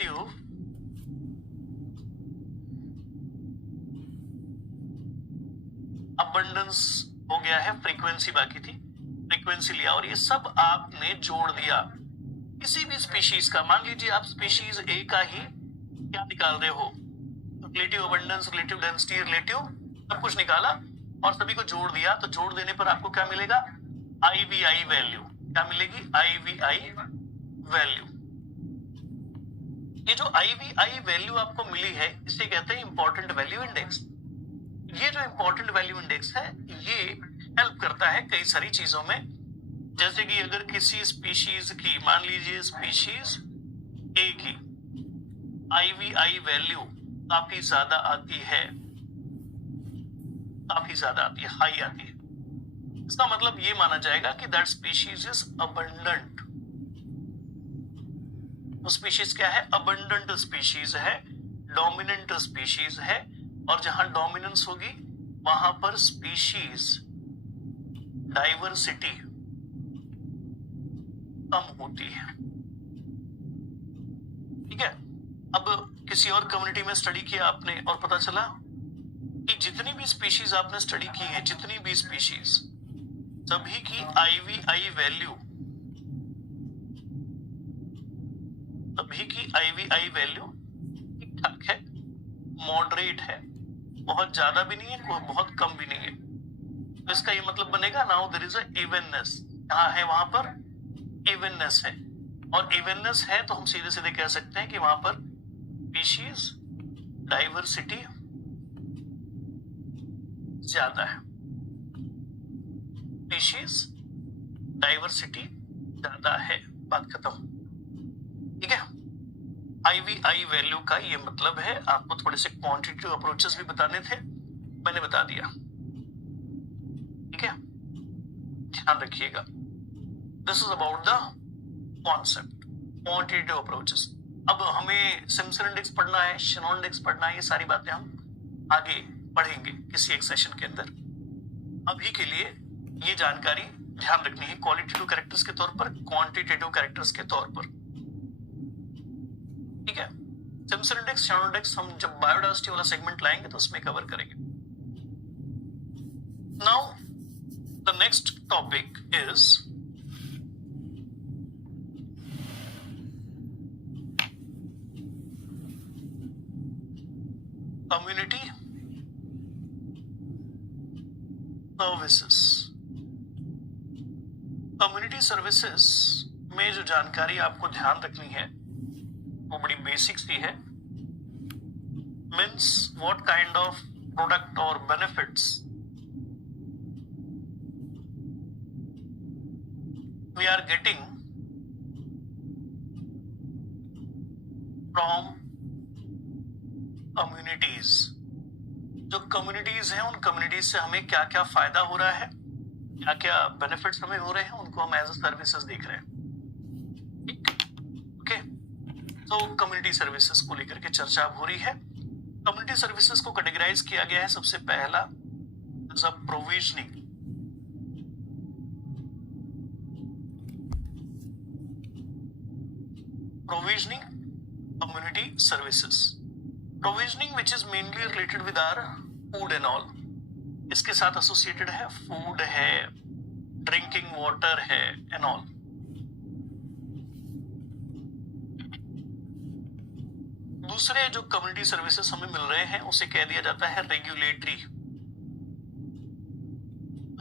Relative abundance हो गया है, फ्रीक्वेंसी बाकी थी, फ्रीक्वेंसी लिया और ये सब आपने जोड़ दिया किसी भी स्पीशीज का। मान लीजिए आप स्पीशीज ए का ही क्या निकाल रहे हो, relative abundance, relative density, relative सब कुछ निकाला और सभी को जोड़ दिया, तो जोड़ देने पर आपको क्या मिलेगा, IVI वैल्यू। क्या मिलेगी, IVI वैल्यू। ये जो IVI वैल्यू आपको मिली है इसे कहते हैं इंपॉर्टेंट वैल्यू इंडेक्स। ये जो इंपॉर्टेंट वैल्यू इंडेक्स है ये हेल्प करता है कई सारी चीजों में, जैसे कि अगर किसी स्पीशीज की, मान लीजिए स्पीशीज ए की IVI वैल्यू काफी ज्यादा आती है, काफी ज्यादा आती है, हाई आती है, इसका मतलब ये माना जाएगा कि दैट स्पीशीज इज अबंडेंट। वो स्पीशीज क्या है, अबंडेंट स्पीशीज है, डोमिनेंट स्पीशीज है, और जहां डोमिनेंस होगी वहां पर स्पीशीज डाइवर्सिटी कम होती है। ठीक है, अब किसी और कम्युनिटी में स्टडी किया आपने और पता चला कि जितनी भी स्पीशीज आपने स्टडी की है, जितनी भी स्पीशीज, सभी की IVI वैल्यू, सभी की IVI वैल्यू ठीक ठाक है, मॉडरेट है, बहुत ज्यादा भी नहीं है, कोई बहुत कम भी नहीं है। तो इसका ये मतलब बनेगा now there is a evenness, यहाँ है वहां पर इवननेस है, और इवननेस है तो हम सीधे सीधे कह सकते हैं कि वहां पर स्पीशीज डाइवर्सिटी ज्यादा है, स्पीशीज डाइवर्सिटी ज्यादा है, बात खत्म। ठीक है, IVI वैल्यू का ये मतलब है। आपको थोड़े से क्वांटिटेटिव अप्रोचेस भी बताने थे, मैंने बता दिया। ठीक है, ध्यान रखिएगा, this is about the concept quantitative approaches. अब हमें सिम्पसन इंडेक्स पढ़ना है, शेनॉन इंडेक्स पढ़ना है, ये सारी बातें हम आगे पढ़ेंगे किसी एक सेशन के अंदर। अभी के लिए ये जानकारी ध्यान रखनी है क्वालिटेटिव कैरेक्टर्स के तौर पर, क्वांटिटेटिव कैरेक्टर्स के तौर पर। ठीक है, सिम्पसन इंडेक्स, शेनॉन इंडेक्स हम जब बायोडाइवर्सिटी वाला सेगमेंट लाएंगे तो उसमें कवर करेंगे। Now the next topic is community services. Community services में जो जानकारी आपको ध्यान रखनी है वो बड़ी बेसिक सी है। Means what kind of product और benefits we are getting from communities. जो कम्युनिटीज हैं उन कम्युनिटीज से हमें क्या क्या फायदा हो रहा है, क्या क्या बेनिफिट्स हमें हो रहे हैं, उनको हम एज अ सर्विसेज देख रहे हैं। ओके, तो कम्युनिटी सर्विसेज को लेकर के चर्चा अब हो रही है। कम्युनिटी सर्विसेज को कैटेगराइज किया गया है, सबसे पहला is a provisioning. Provisioning community services, provisioning which is mainly related with our food and all. इसके साथ एसोसिएटेड है फूड है, ड्रिंकिंग वाटर है एंड ऑल। दूसरे जो कम्युनिटी सर्विसेज हमें मिल रहे हैं उसे कह दिया जाता है रेगुलेटरी।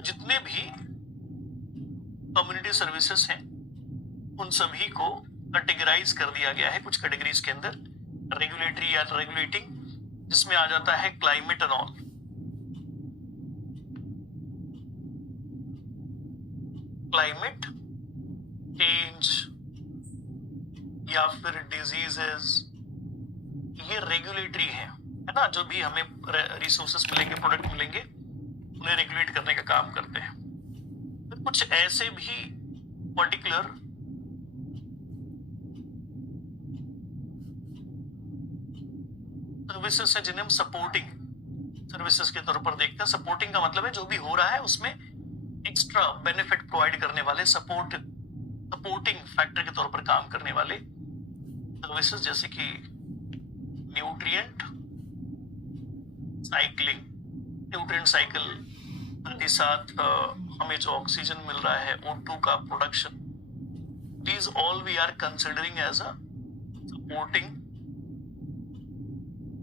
जितने भी कम्युनिटी सर्विसेज हैं उन सभी को कैटेगराइज कर दिया गया है कुछ कैटेगरीज के अंदर, रेगुलेटरी या रेगुलेटिंग, जिसमें आ जाता है climate and all. Climate change या फिर डिजीजेस, ये रेगुलेटरी है ना, जो भी हमें रिसोर्सेस मिलेंगे, प्रोडक्ट मिलेंगे, उन्हें रेगुलेट करने का काम करते हैं। फिर कुछ ऐसे भी पर्टिकुलर सर्विसेज है जिन्हें हम सपोर्टिंग सर्विसेज के तौर पर देखते हैं। सपोर्टिंग का मतलब है जो भी हो रहा है उसमें एक्स्ट्रा बेनिफिट प्रोवाइड करने वाले, सपोर्टिंग फैक्टर के तौर पर काम करने वाले सर्विसेज जैसे कि न्यूट्रिएंट साइक्लिंग, न्यूट्रिएंट साइकिल, साथ ही साथ हमें जो ऑक्सीजन मिल रहा है, O2 का production, these all we are considering as a supporting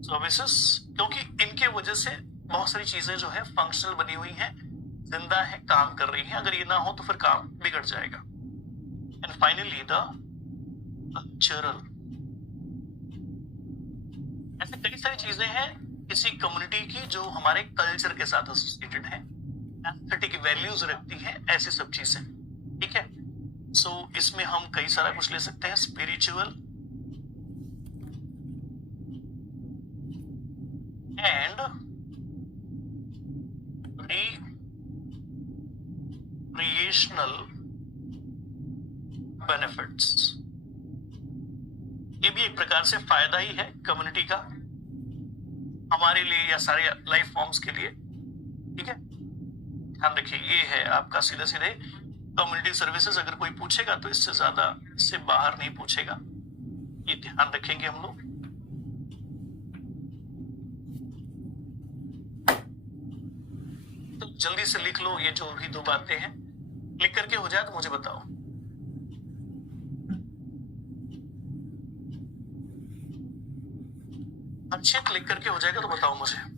services, क्योंकि इनके वजह से बहुत सारी चीजें जो है फंक्शनल बनी हुई हैं, जिंदा है, काम कर रही हैं। अगर ये ना हो तो फिर काम बिगड़ जाएगा। एंड फाइनली द कल्चरल, ऐसे कई सारी चीजें हैं किसी कम्युनिटी की जो हमारे कल्चर के साथ एसोसिएटेड है, एस्थेटिक वैल्यूज रखती है, ऐसी सब चीजें। ठीक है, सो इसमें हम कई सारा कुछ ले सकते हैं, स्पिरिचुअल एंड रिक्रिएशनल बेनिफिट्स। ये भी एक प्रकार से फायदा ही है कम्युनिटी का हमारे लिए या सारे लाइफ फॉर्म्स के लिए। ठीक है, ध्यान रखिए, ये है आपका सीधे सीधे कम्युनिटी सर्विसेज। अगर कोई पूछेगा तो इससे ज्यादा, इससे बाहर नहीं पूछेगा, ये ध्यान रखेंगे हम लोग। तो जल्दी से लिख लो ये जो भी दो बातें हैं, लिख करके हो जाए तो मुझे बताओ। अच्छे क्लिक करके हो जाएगा तो बताओ मुझे।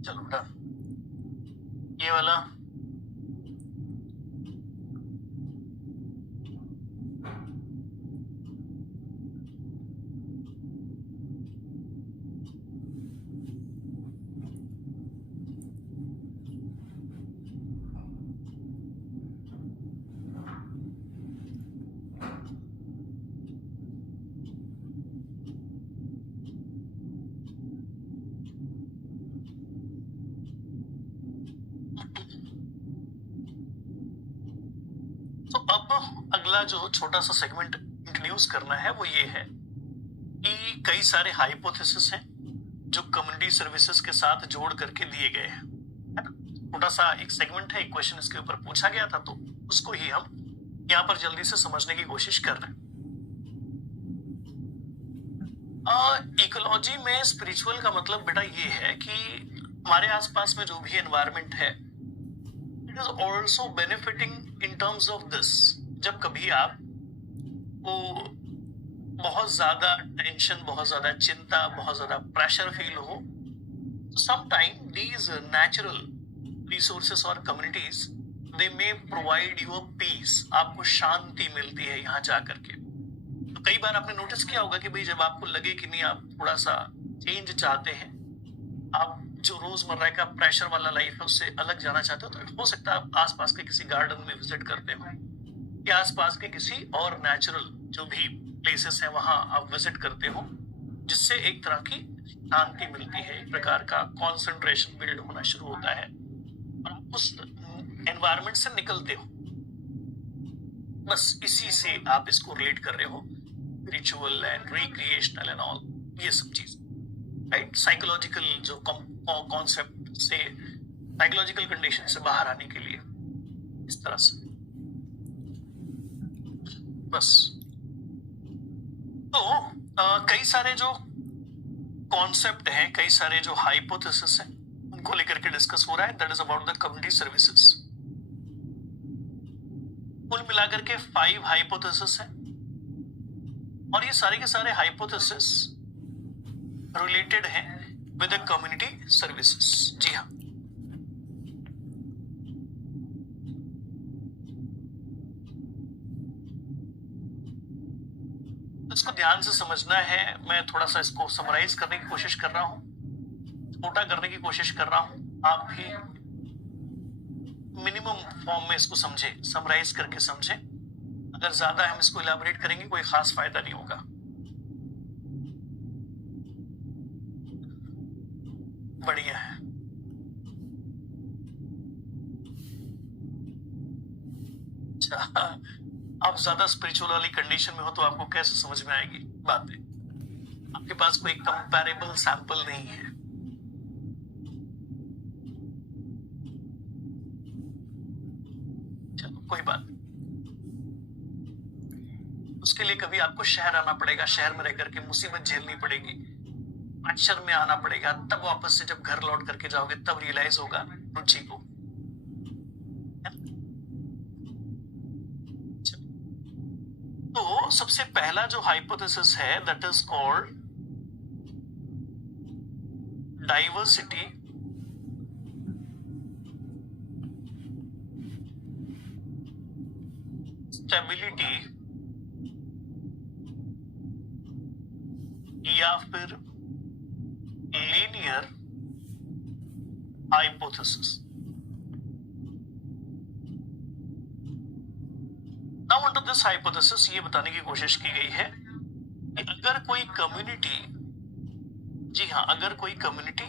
चलो डन, ये वाला तो अब अगला जो छोटा सा सेगमेंट इंट्रोड्यूस करना है वो ये है कि कई सारे हाइपोथेसिस हैं जो कम्युनिटी सर्विसेज के साथ जोड़ करके दिए गए हैं, है ना। छोटा सा एक सेगमेंट है, एक क्वेश्चन इसके ऊपर पूछा गया था, तो उसको ही हम यहाँ पर जल्दी से समझने की कोशिश कर रहे हैं। इकोलॉजी में स्पिरिचुअल का मतलब बेटा ये है कि हमारे आसपास में जो भी एनवायरनमेंट है, it is also benefiting in terms of this. जब कभी आप को बहुत ज्यादा टेंशन, बहुत ज्यादा चिंता, बहुत ज्यादा प्रेशर फील हो, तो समटाइम दीज नेचुरल रिसोर्सेस और communities they may provide you a peace, आपको शांति मिलती है यहाँ जा करके। तो कई बार आपने नोटिस किया होगा कि भाई जब आपको लगे कि नहीं आप थोड़ा सा चेंज चाहते हैं, आप जो रोजमर्रा का प्रेशर वाला लाइफ है उससे अलग जाना चाहते हो, तो हो सकता है आप आसपास के किसी गार्डन में विजिट करते हो या आसपास के किसी और नेचुरल जो भी प्लेसेस है वहां आप विजिट करते हो, जिससे एक तरह की शांति मिलती है, एक प्रकार का कंसंट्रेशन बिल्ड होना शुरू होता है और आप उस एनवायरनमेंट से निकलते हो। बस इसी से आप इसको रिलेट कर रहे हो, spiritual and recreational and all, ये सब चीज, राइट। साइकोलॉजिकल जो कॉन्सेप्ट से, साइकोलॉजिकल कंडीशन से बाहर आने के लिए, इस तरह से बस। तो कई सारे जो कॉन्सेप्ट हैं, कई सारे जो हाइपोथेसिस हैं, उनको लेकर के डिस्कस हो रहा है। That is about the community services. कुल मिलाकर के 5 हाइपोथेसिस हैं और ये सारे के सारे हाइपोथेसिस रिलेटेड हैं विद द कम्युनिटी सर्विसेज। जी हाँ, इसको ध्यान से समझना है। मैं थोड़ा सा इसको समराइज करने की कोशिश कर रहा हूं, छोटा करने की कोशिश कर रहा हूं, आप भी मिनिमम फॉर्म में इसको समझे, समराइज करके समझे। अगर ज्यादा हम इसको इलाबोरेट करेंगे कोई खास फायदा नहीं होगा। बढ़िया है। अच्छा, आप ज्यादा स्पिरिचुअल वाली कंडीशन में हो तो आपको कैसे समझ में आएगी बातें? आपके पास कोई कंपैरेबल सैंपल नहीं है। चलो कोई बात नहीं, उसके लिए कभी आपको शहर आना पड़ेगा, शहर में रह करके मुसीबत झेलनी पड़ेगी, अक्षर में आना पड़ेगा, तब वापस से जब घर लौट करके जाओगे तब रियलाइज होगा रुचि को। तो सबसे पहला जो हाइपोथेसिस है that is called diversity stability या फिर linear hypothesis. Now under this hypothesis ये बताने की कोशिश की गई है कि अगर कोई कम्युनिटी, जी हां, अगर कोई कम्युनिटी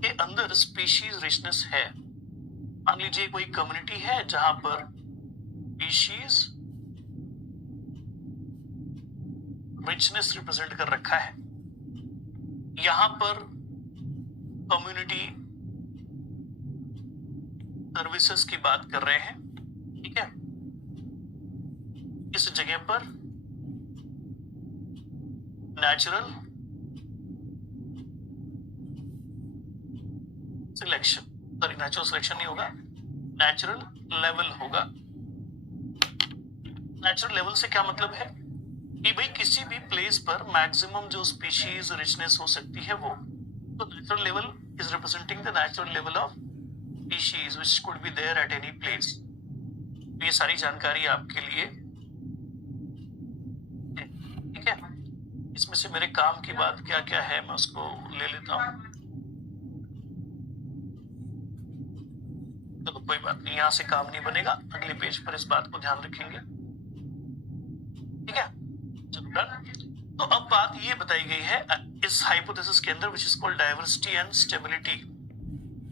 के अंदर स्पीशीज रिचनेस है, मान लीजिए कोई कम्युनिटी है जहां पर स्पीशीज रिचनेस रिप्रेजेंट कर रखा है, यहां पर कम्युनिटी सर्विसेज की बात कर रहे हैं, ठीक है। इस जगह पर natural selection, sorry natural selection नहीं होगा, नेचुरल लेवल होगा। नेचुरल लेवल से क्या मतलब है कि भाई किसी भी प्लेस पर मैक्सिमम जो स्पीशीज रिचनेस हो सकती है वो, तो natural level is representing the natural level of species which could be there at any place. ये सारी जानकारी आपके लिए, ठीक है। इसमें से मेरे काम की बात क्या क्या है मैं उसको ले लेता हूं। चलो कोई बात नहीं, यहां से काम नहीं बनेगा, अगले पेज पर इस बात को ध्यान रखेंगे, ठीक है। चलो डन। तो अब बात ये बताई गई है इस हाइपोथेसिस के अंदर, which is called diversity and stability,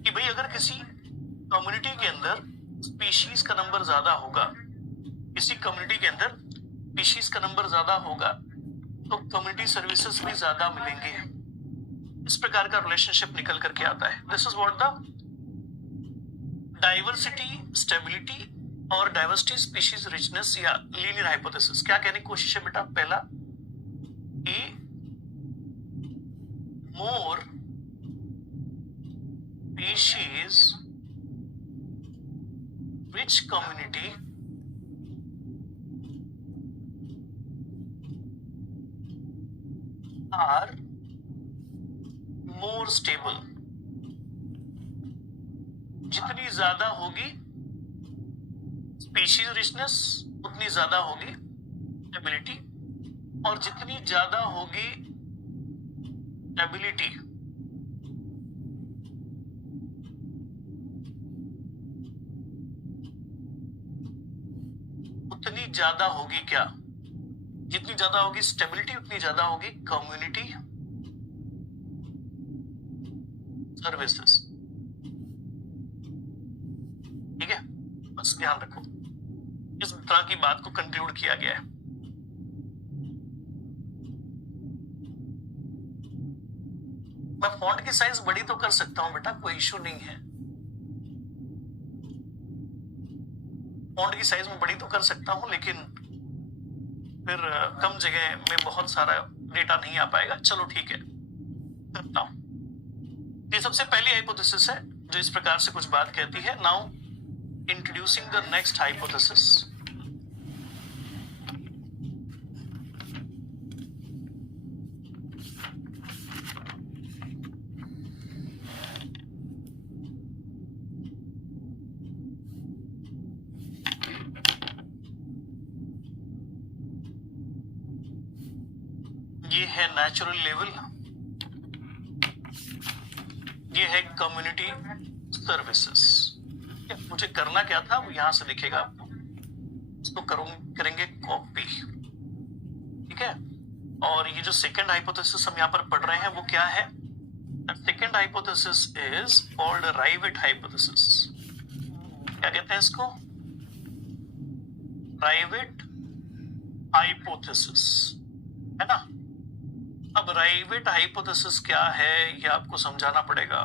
कि भाई अगर किसी कम्युनिटी के अंदर स्पीशीज का नंबर ज्यादा होगा, किसी कम्युनिटी के अंदर स्पीशीज का नंबर ज्यादा होगा तो कम्युनिटी सर्विसेज भी ज्यादा मिलेंगे। इस प्रकार का रिलेशनशिप निकल करके आता है। This is what the diversity stability और डाइवर्सिटी स्पीशीज रिचनेस या लीनियर हाइपोथेसिस। क्या कहने की कोशिश है बेटा? पहला कि more species rich community are more stable। जितनी ज्यादा होगी स्पीशीज रिचनेस उतनी ज्यादा होगी स्टेबिलिटी, और जितनी ज्यादा होगी स्टेबिलिटी उतनी ज्यादा होगी क्या? जितनी ज्यादा होगी स्टेबिलिटी उतनी ज्यादा होगी कम्युनिटी सर्विसेज, ठीक है। बस ध्यान रखो, इस तरह की बात को कंक्लूड किया गया है। मैं फॉन्ट की साइज बड़ी तो कर सकता हूं बेटा, कोई इश्यू नहीं है। फॉन्ट की साइज में बड़ी तो कर सकता हूं, लेकिन फिर कम जगह में बहुत सारा डेटा नहीं आ पाएगा। चलो ठीक है, करता हूं। ये सबसे पहली हाइपोथेसिस है जो इस प्रकार से कुछ बात कहती है। Now introducing the next hypothesis. ये है नेचुरल लेवल, ये है कम्युनिटी सर्विसेज। मुझे करना क्या था वो यहां से दिखेगा आपको, इसको करेंगे कॉपी, ठीक है। और ये जो सेकंड हाइपोथेसिस हम यहाँ पर पढ़ रहे हैं वो क्या है? Second hypothesis is called rivet hypothesis. क्या कहते हैं इसको? राइवेट हाइपोथेसिस, है ना। अब राइवेट हाइपोथेसिस क्या है ये आपको समझाना पड़ेगा।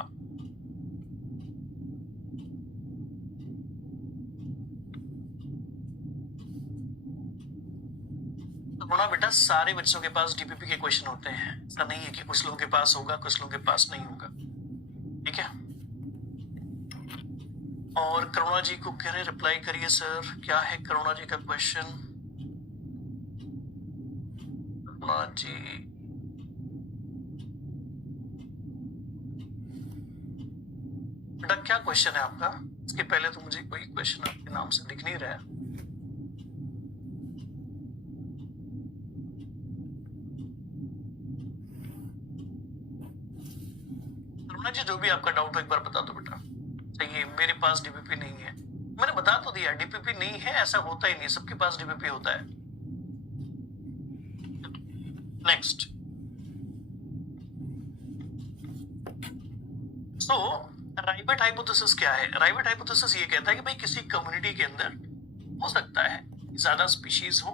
थोड़ा बेटा सारे बच्चों के पास डीपीपी के क्वेश्चन होते हैं, ऐसा नहीं है कि कुछ लोगों के पास होगा कुछ लोगों के पास नहीं होगा, ठीक है। और करुणा जी को कह रहे रिप्लाई करिए सर, क्या है करुणा जी का क्वेश्चन? करुणा जी, बेटा क्या क्वेश्चन है आपका? इसके पहले तो मुझे कोई क्वेश्चन आपके नाम से दिख नहीं रहा है। जी जो भी आपका डाउट है एक बार बता दो बेटा। सही, मेरे पास डीपीपी नहीं है, मैंने बता तो दिया डीपीपी नहीं है, ऐसा होता ही नहीं, सबके पास डीपीपी होता है। नेक्स्ट, सो राइवेट हाइपोथेसिस क्या है? राइवेट हाइपोथेसिस ये कहता है कि भाई किसी कम्युनिटी के अंदर हो सकता है ज्यादा स्पीशीज हो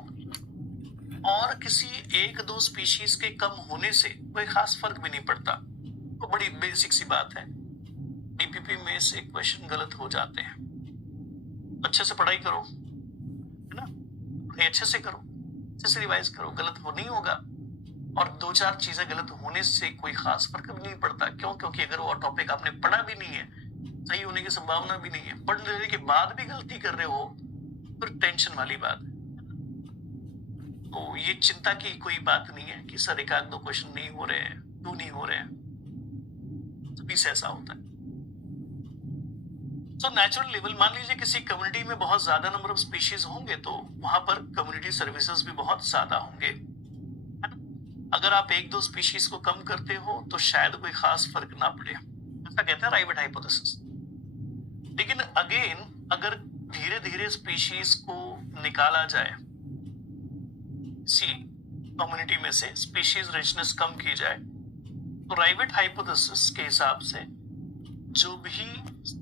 और किसी एक दो स्पीशीज के कम होने से कोई खास फर्क भी नहीं पड़ता। तो बड़ी बेसिक सी बात है, डीपीपी में से क्वेश्चन गलत हो जाते हैं। अच्छे से पढ़ाई करो, है ना, पढ़ाई अच्छे से करो, अच्छे से रिवाइज करो, गलत हो नहीं होगा। और दो चार चीजें गलत होने से कोई खास फर्क भी नहीं पड़ता। क्यों? क्योंकि अगर वो टॉपिक आपने पढ़ा भी नहीं है, सही होने की संभावना भी नहीं है, पढ़ लेने के बाद भी गलती कर रहे हो, फिर टेंशन वाली बात है। तो ये चिंता की कोई बात नहीं है कि सर एक आध दो क्वेश्चन नहीं हो रहे हैं, क्यों नहीं हो रहे हैं, तभी से ऐसा होता है। तो नेचुरल लेवल, मान लीजिए किसी कम्युनिटी में बहुत ज्यादा नंबर ऑफ स्पीशीज होंगे तो वहां पर कम्युनिटी सर्विसेज भी बहुत ज्यादा होंगे। अगर आप एक दो स्पीशीज को कम करते हो तो शायद कोई खास फर्क ना पड़े, ऐसा कहते हैं राइवेट हाइपोथेसिस। लेकिन अगेन अगर धीरे धीरे स्पीशीज को निकाला जाए, सी कम्युनिटी में से स्पीशीज रिचनेस कम की जाए, तो राइवेट हाइपोथेसिस के हिसाब से जो भी